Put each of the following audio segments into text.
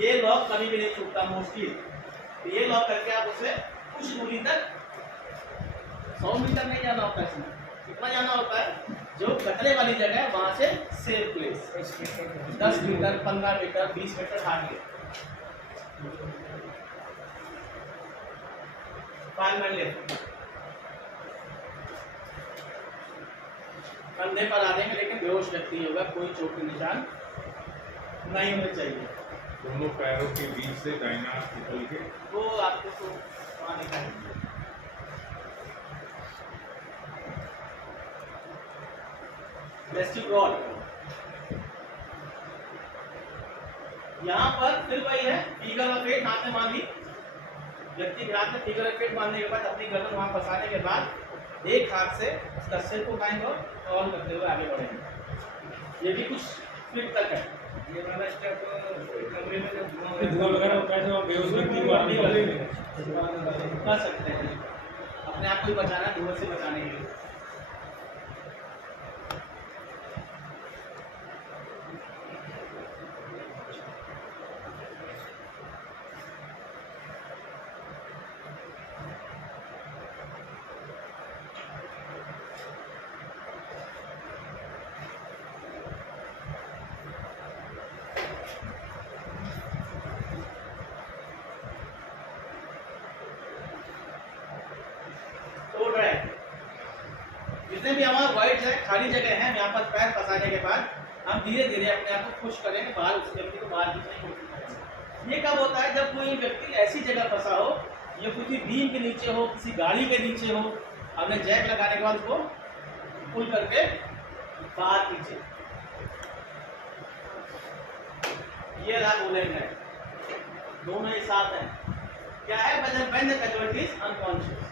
ये लॉक कभी भी नहीं छूटता मोस्टली। तो ये लॉक करके आप उसे कुछ दूरी तक 100 मीटर नहीं जाना होता है, इसमें कितना जाना होता है, जो कटने वाली जगह है वहां से safe place 10 meter 15 meter 20 meter आगे। फाइनल लेफ्ट कंधे पर आ देंगे, लेकिन बेहोश व्यक्ति होगा, कोई चोट के निशान नहीं होने चाहिए। दोनों पैरों के बीच से दाहिना हाथ निकल के वो आपको तो वहाँ दिखाएंगे। वेस्टिब्यूल यहाँ पर फिर वही है, फिगर ऑफ 8 हाथ में बांधी, व्यक्ति के हाथ में फिगर ऑफ 8 बांधने के बाद अपनी गर्दन वहाँ फंसाने के बाद एक हाथ से उसका सिर को उठाएंगे और ऑन करते हुए आगे बढ़ेंगे। ये भी कुछ फीट तक है। ये वाला स्टेप कमरे में जब धुआं वगैरह होता है तो बेहोश व्यक्ति को आने वाले कर सकते हैं, अपने आप को ही बचाना, धुआं से बचाने के लिए। जितने भी हमारा वाइट है, खाली जगह है, यहाँ पर पैर फंसाने के बाद हम धीरे धीरे अपने आप को पुश करेंगे बाहर, उस व्यक्ति को बाहर खींचने की कोशिश करेंगे। ये कब होता है, जब कोई व्यक्ति ऐसी जगह फंसा हो, या किसी बीम के नीचे हो, किसी गाड़ी के नीचे हो, हमने जैक लगाने के बाद उसको पुल करके बाहर खींचे। ये रहा बोलेंगे है, दोनों ही साथ हैं। क्या है, when the casualty is unconscious,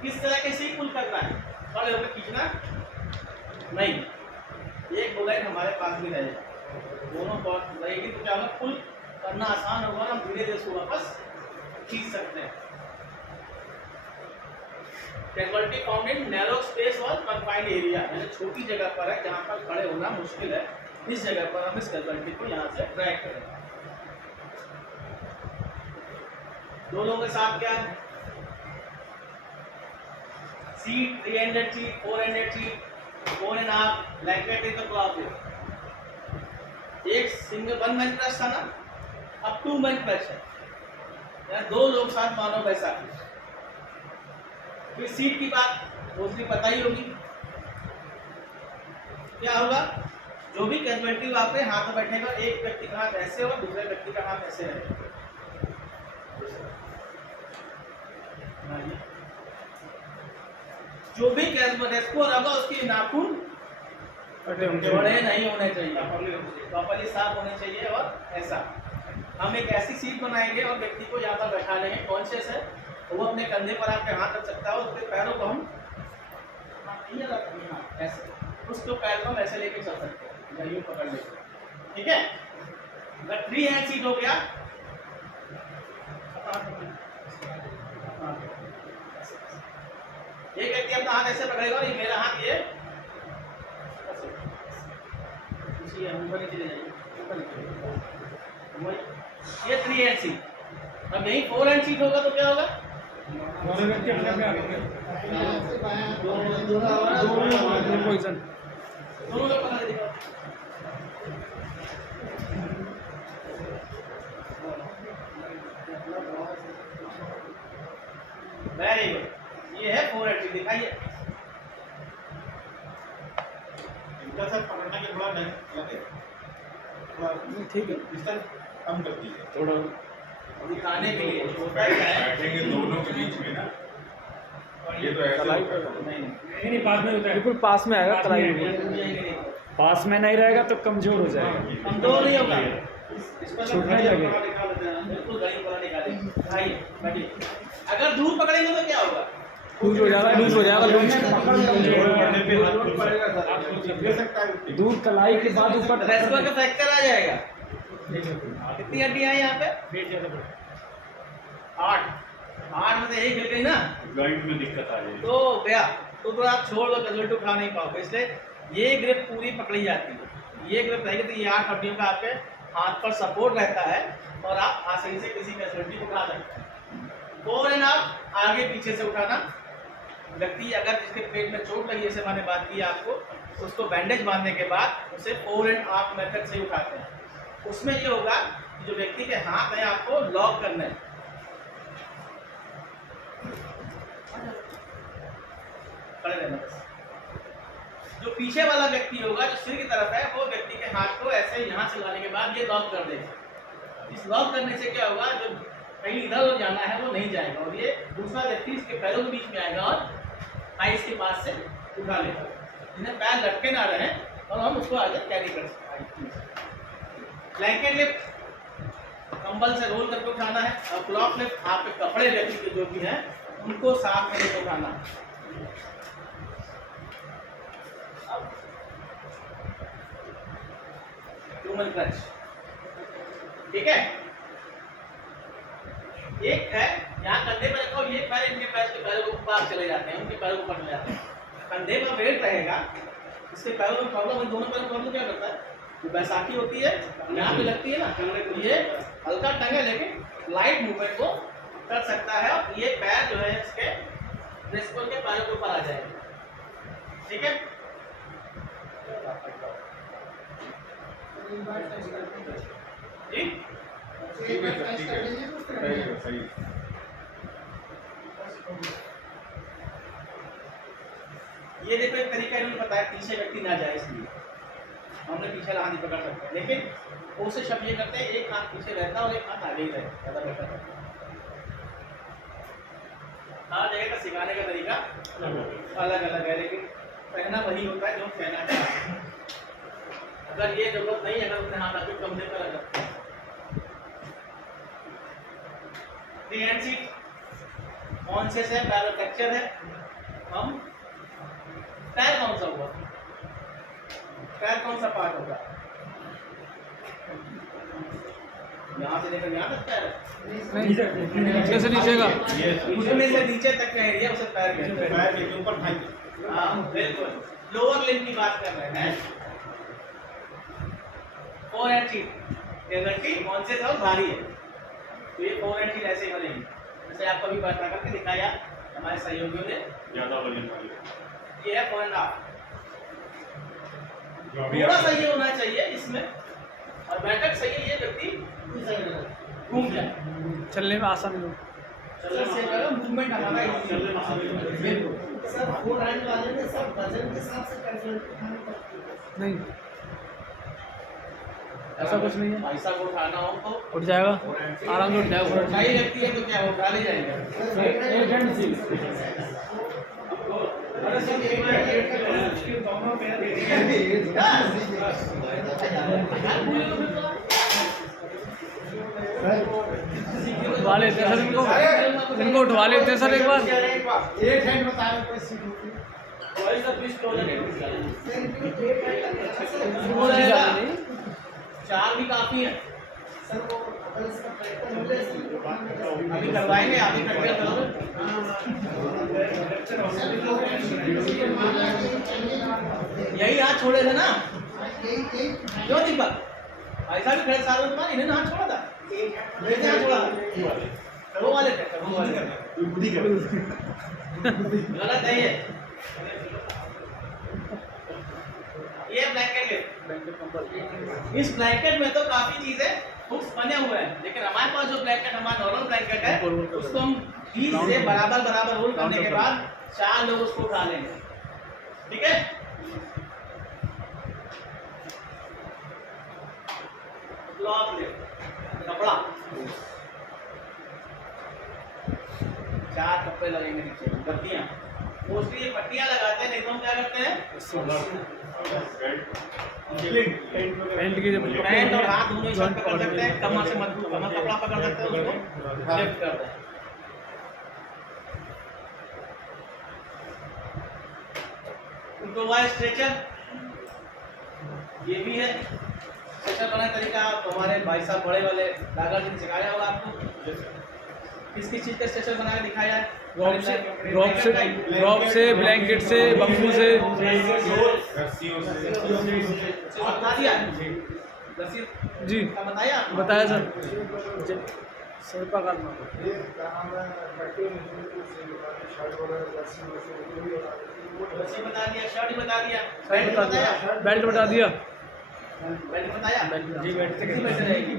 किस तरह के से पुल करना है, खड़े होकर खींचना नहीं। एक बुलेट हमारे पास भी रहेगा, दोनों बहुत रहेगी तो क्या होगा, पुल करना आसान होगा, हम धीरे धीरे उसको वापस खींच सकते हैं। Casualty found in narrow space और कन्फाइंड एरिया, यानी छोटी जगह पर है जहां पर खड़े होना मुश्किल है, इस जगह पर हम इस कैजुअलिटी को यहां से ट्रैक करें। दो लोगों के साथ क्या है, seat 300 feet 400 feet 4.5 blanket is the problem. एक सिंगल 1 बेंच प्रेस था ना, अब 2 बेंच प्रेस है, या 2 लोग साथ मानो वैसा। फिर सीट की बात मोस्टली पता ही होगी, क्या होगा, जो भी कैजुअलिटी वहां पे हाथ में बैठेगा, एक व्यक्ति का हाथ ऐसे होगा, दूसरे व्यक्ति का हाथ ऐसे रहेगा। जो भी रेस्पोर होगा उसकी नाखून बड़े नहीं होने चाहिए, प्रॉपर्ली साफ होने चाहिए। और ऐसा हम एक ऐसी सीट बनाएंगे और व्यक्ति को यहाँ पर बैठा लेंगे, कॉन्शियस है तो वो अपने कंधे पर आपके हाथ रख सकता है, उसके पैरों को हम ऐसे, उसको पैर को हम ऐसे लेके चल सकते हैं, या यूं पकड़ लेते, ठीक है। अगर 3 हैंड सीट हो गया, एक व्यक्ति अपना हाथ ऐसे पकड़ेगा और ये मेरा हाथ ये ऊपर नीचे ले जाइए, ये 3 हैंड सीट। अब यही 4 हैंड सीट होगा तो क्या होगा, दोनों व्यक्ति अपने अपने हाथों में दोनों पोजीशन, दोनों लोग पकड़ लीजिए। वेरी गुड, ये है 4 हैंड सीट, दिखाइए। इनका सब पकड़ने के थोड़ा लगे, ठीक है, डिस्टेंस कम कर दीजिए थोड़ा दिखाने के लिए होता ही है, बैठेंगे दोनों के बीच में ना, ये तो ऐसे कलाई होता है। पर नहीं पास में होता है, बिल्कुल पास में आएगा, कलाई में। नहीं, पास में नहीं रहेगा तो कमजोर हो जाएगा, कमजोर नहीं होगा, छूटने लगे। बिल्कुल गरीब वाला निकालेंगे, आइए बैठिए। अगर दूर पकड़ेंगे तो क्या होगा, लूज हो जाएगा, लूज हो जाएगा, लूज पढ़ने पे हाथ पड़ेगा सर, आप ले सकता है। दूर कलाई के बाद ऊपर रेस्पर का फ्रैक्चर आ जाएगा। कितनी हड्डियां हैं यहाँ पे, 8 में से एक हिल गई ना, जॉइंट में दिक्कत आ जाएगी तो गया, तो आप छोड़ दो, कैजुअलिटी उठा नहीं पाओगे। इसलिए ये ग्रिप पूरी पकड़ी जाती है, ये ग्रिप रहेगी तो ये 8 हड्डियों का आपके हाथ पर सपोर्ट रहता है और आप आसानी से किसी कैजुअलिटी को उठा सकते हैं। फोर एंड आप आगे पीछे से उठाना। व्यक्ति अगर जिसके पेट में चोट लगी, जैसे मैंने बात की आपको, उसको बैंडेज बांधने के बाद उसे फोर एंड आप मेथड से उठाते हैं। उसमें ये होगा कि जो व्यक्ति के हाथ है आपको लॉक करना है। खड़े रहना बस। जो पीछे वाला व्यक्ति होगा, जो सिर की तरफ है, वो व्यक्ति के हाथ को ऐसे यहाँ से लाने के बाद ये लॉक कर देगा। इस लॉक करने से क्या होगा, जो कहीं इधर उधर जाना है वो नहीं जाएगा और ये दूसरा व्यक्ति इसके पैरों के बीच में आएगा और आइस के पास से उठा लेगा, जिन्हें पैर लटके ना रहे और हम उसको आगे कैरी कर सकते हैं। ब्लैंकेट लिफ्ट कंबल से रोल करके उठाना है और क्लॉथ लिफ्ट आपके कपड़े व्यक्ति के जो भी हैं उनको साफ करके उठाना है। ह्यूमन क्रच, ठीक है। एक है यहाँ कंधे पर रखो, ये पैर इनके पैर के पैरों को पार चले जाते हैं, उनके पैरों को पकड़ जाते हैं। कंधे पर वेट रहेगा, इसके पैरों में प्रॉब्लम है, दोनों पैरों में प्रॉब्लम क्या करता है, जो बैसाखी होती है यहाँ पे लगती है ना, तो ये हल्का टंगे लेकिन लाइट मूवमेंट को कर सकता है और ये पैर जो है इसके प्रिंसिपल के पैरों के ऊपर आ जाएगा, ठीक है। जी ठीक है सर, ठीक है, सही। ये देखो एक तरीका इन्होंने बताया, पीछे व्यक्ति ना जाए इसलिए हमने पीछे हाथ नहीं पकड़ सकते, लेकिन कोशिश अब ये करते हैं एक हाथ पीछे रहता है और एक हाथ आगे ही रहे, ज़्यादा बेटर है। हर जगह का सिखाने का तरीका अलग अलग है, लेकिन कहना वही होता है जो कहना है। अगर ये जरूरत नहीं है, अगर उसने हाथ आगे कंधे पर रख सकते हैं। फ्री हैंड सीट कौन से है, पैर फ्रैक्चर है, हम पैर कौन सा हुआ, पैर कौन सा पार्ट होगा, यहाँ से लेकर यहाँ तक पैर है, नीचे से नीचे का, घुटने से नीचे तक का एरिया उसे पैर कहते हैं। पैर के ऊपर भाई। हाँ बिल्कुल, लोअर लिम्ब की बात कर रहे हैं। फोर हैंड सीट ये लड़की कौन से था भारी है, तो ये फोर हैंड सीट ऐसे ही बनेगी, जैसे आपको भी बता करके दिखाया हमारे सहयोगियों ने। ज्यादा वजन वाली। ये है 4.5, थोड़ा सा ये होना चाहिए इसमें और बैठक सही है, ये व्यक्ति घूम जाए, चलने में आसान हो। चलने से मूवमेंट हमारा बिल्कुल। सर फोर हैंड वाले में सब वजन के हिसाब से कैजुअलिटी उठानी पड़ती है। नहीं, ऐसा कुछ नहीं है। पैसा को उठाना हो तो उठ जाएगा, आराम से उठ जाएगा। उठाई व्यक्ति है तो क्या वो उठा ले जाएगा। एक हैंड से उठवा लेते हैं सर, इनको उठवा लेते हैं सर एक बार। एक हैंड बता रहे कोई सीट होती है। चार भी काफी है, सर वो अगर इसका पैटर्न मिले अभी करवाएंगे, आगे करके करोगे। यही हाथ छोड़े थे ना, क्यों दीपक ऐसा भी खड़े साल में इन्होंने हाथ छोड़ा था, मैंने हाथ छोड़ा था, वो वाले थे, वो वाले गलत है ये ब्लैंकेट लिफ्ट। इस ब्लैंकेट में तो काफी चीजें हुक्स बने हुए हैं, लेकिन हमारे पास जो ब्लैंकेट हमारा नॉर्मल ब्लैंकेट है उसको हम 20 से बराबर रोल करने के बाद 4 लोग उसको उठा लेंगे, ठीक है। क्लॉथ लिफ्ट, कपड़ा 4 कपड़े लगेंगे नीचे, पट्टियां, मोस्टली ये पट्टियां लगाते हैं, नहीं तो हम क्या करते हैं पैंट की पैंट और हाथ दोनों एक साथ पकड़ सकते हैं, कमर से मजबूत कमर कपड़ा पकड़ सकते हैं, उसको लिफ्ट करते हैं। उनको वाइज स्ट्रेचर, ये भी है स्ट्रेचर बनाने का तरीका, आप हमारे भाई साहब बड़े वाले दादा जी ने सिखाया होगा आपको। किस किस चीज का स्ट्रेचर बनाकर दिखाया है, ड्रॉप से, ब्लैंकेट से, बम्बू से, रस्सियों से। बता दिया। रसीद जी का बताया आपको? बताया सर। सर्पा करना ये क्या नाम है, बट्टे में जो शर्ट वगैरह जर्सी वैसे वही बता देते हैं। रसीद बता दिया, शर्ट बता दिया, शर्ट बेल्ट बता बताया, दिया, बेल्ट बता दिया, बेल्ट बताया, बेल्ट जी बेल्ट से कितनी बेल्ट रहेगी?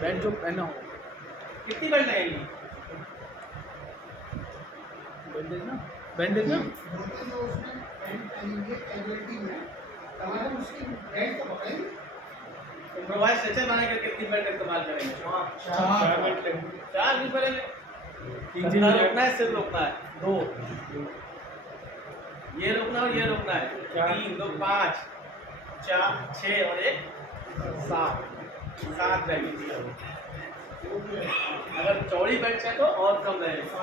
बेल्ट जो पहना हो कितनी बेल्ट रहेगी? बैंडेज ना, बैंडेज ना। धोती जो उसमें पैंट पहनेंगे कैजुअलिटी में, तमाम उसकी ब्रांड तो बताइए। इम्प्रोवाइज स्ट्रेचर बनाकर कितनी बेल्ट इस्तेमाल करेंगे? 4 बेल्ट लेंगे। 4 भी पड़ेंगे। तीन कितना रोकना है? सिर्फ रोकना है 2, ये रोकना और ये रोकना है 3, 2, 5, 4, 6 और 1 7 रहेगी। अगर चौड़ी बेल्ट है तो और कम रहेगा।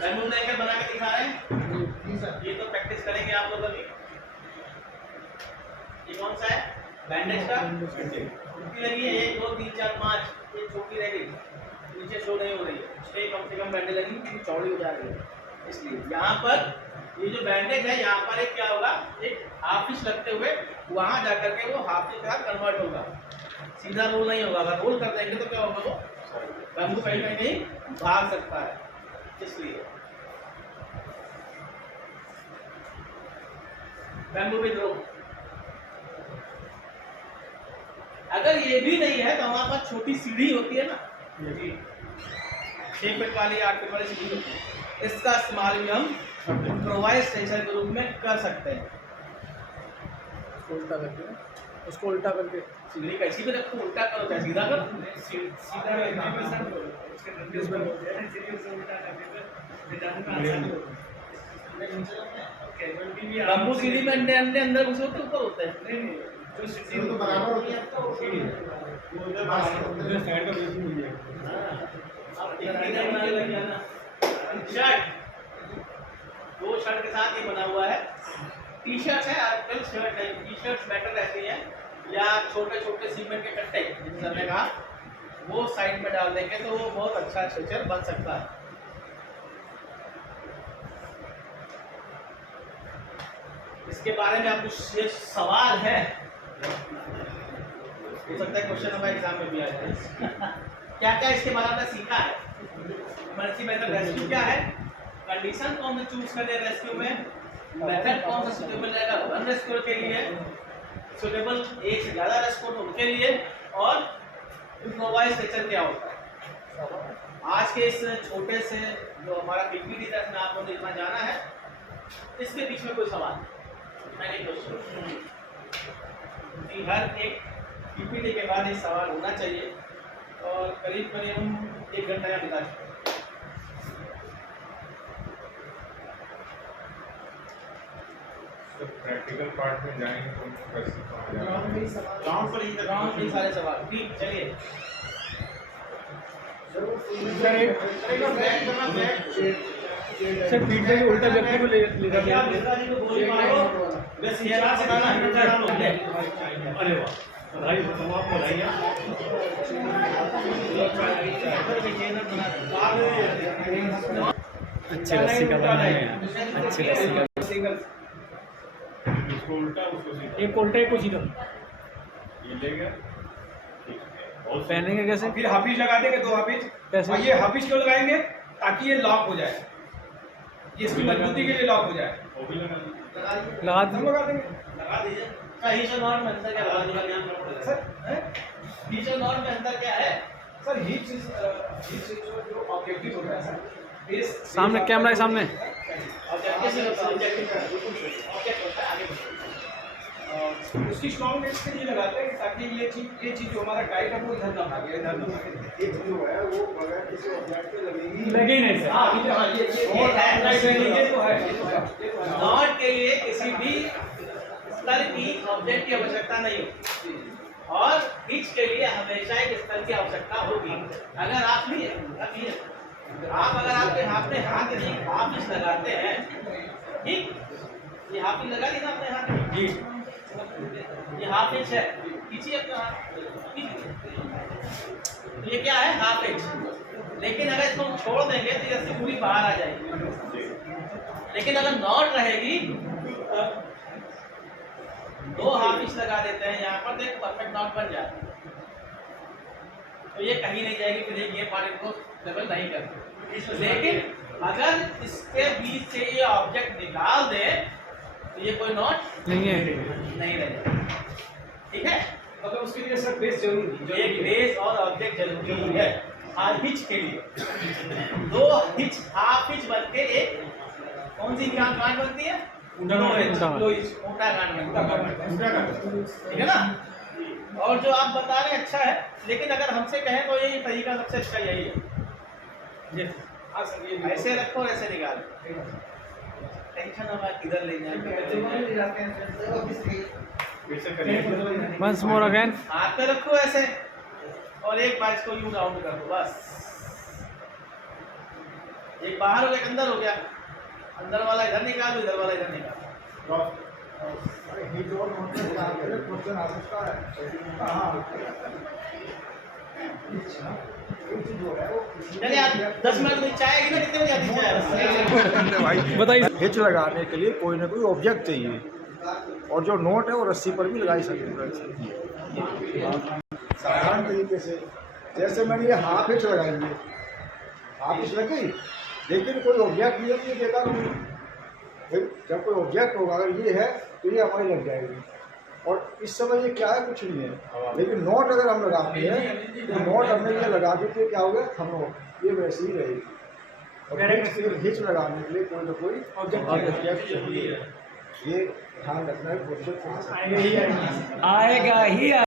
बैम्बू ब्लैंकेट बना के दिखा रहे हैं, ये तो प्रैक्टिस करेंगे आप लोग अभी। ये कौन सा है? बैंडेज का। कितनी लगी है? 1, 2, 3, 4, 5, ये छोटी रह गई, नीचे शो नहीं हो रही है, 6 कम से कम बैंडेज लगी क्योंकि चौड़ी हो जा रही है। इसलिए यहाँ पर ये जो बैंडेज है, यहाँ पर एक क्या होगा, एक हाफ इंच लगते हुए वहाँ जा करके वो हाफ इंच का कन्वर्ट होगा, सीधा रोल नहीं होगा। अगर रोल कर देंगे तो क्या होगा, वो बैम्बू कहीं ना कहीं भाग सकता है। इसलिए बैम्बू विद रोप। अगर ये भी नहीं है तो हमारे पास छोटी सीढ़ी होती है ना, 6 फीट वाली 8 फीट वाली सीढ़ी होती है, इसका इस्तेमाल भी हम इम्प्रोवाइज स्ट्रेचर के रूप में कर सकते हैं। उल्टा करके, उसको उल्टा करके सीढ़ी कैसी भी रखो, उल्टा करो चाहे सीधा करो। सीधा रखने पे सर उसके डंडे पर होते हैं, सीढ़ी से उल्टा करने पे जाने में आसानी होती है। कैजुअलिटी भी बैम्बू सीढ़ी में अंदर घुसे होते ऊपर होते हैं। नहीं जो सीढ़ी तो बराबर होती है आपका सीढ़ी वो उधर बाहर साइड का बेसिक मिल जाएगा। अब डिजाइन बना लगे ना, शर्ट 2 शर्ट के साथ ये बना हुआ है। टी शर्ट है आजकल, शर्ट नहीं, टी शर्ट्स बेटर रहती हैं, या छोटे छोटे सीमेंट के कट्टे जिस समय का वो साइड में डाल देंगे तो वो बहुत अच्छा स्ट्रक्चर बन सकता है। इसके बारे में आपको ये सवाल है, हो सकता है क्वेश्चन हमारे एग्जाम में भी आ जाए। क्या क्या इसके बारे में सीखा है? इमरजेंसी मेथड रेस्क्यू क्या है, कंडीशन कौन सा चूज करने रेस्क्यू में, मेथड कौन सा सुटेबल रहेगा वन रेस्क्यू के लिए, सुटेबल एक से ज़्यादा रेस्क्यू उनके लिए, और इम्प्रोवाइज स्ट्रक्चर क्या होता है। आज के इस छोटे से जो हमारा पीपीटी था इसमें आप लोगों ने इतना जाना है, इसके बीच में कोई सवाल मैंने क्वेश्चन कि हर एक पीपीटी के बाद एक सवाल होना चाहिए, और करीब करीब हम 1 घंटा का बिता चुके हैं। प्रैक्टिकल पार्ट में जाएंगे तो कैसे कहाँ जाएंगे? ग्राउंड पर ही सारे सवाल। ठीक, चलिए सर पीठ से उल्टा व्यक्ति को ले क्या मिश्रा जी को गोली मारो, बस ये रात बनाना है, चढ़ा लो। अरे वाह, बधाई हो, आप बधाई। अच्छे रस्सी का बना है, अच्छे रस्सी का। इसको उल्टा उसको सीधा, एक उल्टा एक को सीधा ये ले गया। ठीक है, बहुत सही। पहनेंगे कैसे? फिर हाफिज लगा देंगे, 2 हाफिज। कैसे? और ये हाफिज क्यों लगाएंगे? ताकि ये लॉक हो जाए, ये इसकी मजबूती के लिए लॉक हो जाए। वो भी लगा दीजिए। लगा हम दीजिए। लगा देंगे लगा दीजिए। सही से नॉर्म में अंतर क्या लगा दीजिए सर। हैं? बीच और नॉर्म में अंतर क्या है? सर हीट जो ऑब्जेक्टिव होता है सर, बेस सामने कैमरा के सामने। ऑब्जेक्टिव से होता है, ऑब्जेक्ट होता है, आगे बढ़ो। उसकी स्ट्रॉन्ग बेस के लिए लगाते हैं ताकि ये चीज जो हमारा टाइट है वो इधर ना भागे, इधर ना भागे। एक जो है वो बगैर किसी ऑब्जेक्ट के लगेगी लगे ही नहीं सर। हाँ ये तो है। नॉट के लिए किसी भी स्तर की ऑब्जेक्ट की आवश्यकता नहीं होती, और हिच के लिए हमेशा एक स्तर की आवश्यकता होगी। अगर आप भी अगर आपके हाथ में हाथ नहीं हाफ इंच लगाते हैं, ठीक, ये हाफ इंच लगा दी ना अपने हाथ में, ये हाफ इंच है, खींचिए अपना हाथ, ये क्या है, हाफ इंच। लेकिन अगर इसको हम छोड़ देंगे तो रस्सी पूरी बाहर आ जाएगी। लेकिन अगर नॉट रहेगी, दो हाफ इंच लगा देते हैं यहाँ पर, तो एक परफेक्ट नॉट बन जाता है। तो ये कहीं नहीं जाएगी, फिर ये पार्ट को डबल नहीं करते। लेकिन अगर इसके बीच से ये ऑब्जेक्ट निकाल दे तो ये कोई नॉट नहीं है। नहीं रहेगा। ठीक है, मतलब उसके लिए सर बेस जरूरी है। एक बेस और ऑब्जेक्ट जरूरी है हर हिच के लिए। दो हिच, हाफ हिच बन के एक कौन सी गांठ बनती है? ऊंटा गांठ बनती है, ठीक है ना। और जो आप बता रहे हैं अच्छा है, लेकिन अगर हमसे कहें तो यही तरीका सबसे अच्छा यही है। ये हाँ सर, ये ऐसे रखो और ऐसे निकालो, टेंशन होगा किधर ले जाए। Once more again. हाथ पे रखो ऐसे और एक बार इसको यूं राउंड कर दो बस। एक बाहर हो गया, एक अंदर हो गया। अंदर वाला इधर निकालो, इधर वाला इधर निकालो। अरे हिट और नॉट में क्या है? क्वेश्चन आ सकता है। हाँ, जो है वो चलिए आप 10 मिनट में चाय आएगी ना, कितने बजे आती चाय? बताइए। हिच लगाने के लिए कोई ना कोई ऑब्जेक्ट चाहिए, और जो नोट है वो रस्सी पर भी लगाई सकते हैं साधारण तरीके से। जैसे मैंने ये हाफ हिच लगाई है, हाफ हिच लग गई, लेकिन कोई ऑब्जेक्ट नहीं है तो ये बेकार होगी। फिर जब कोई ऑब्जेक्ट होगा, अगर ये है तो ये हमारी लग जाएगी। और इस समय ये क्या है, कुछ नहीं है। लेकिन नोट अगर हम लगाते हैं तो नोट हमने ये लगा दी तो क्या हो गया, हम नोट ये वैसे ही रहेगी। और हिच लगाने के लिए कोई ना कोई ऑब्जेक्ट चाहिए, ये ध्यान रखना है। आएगा ही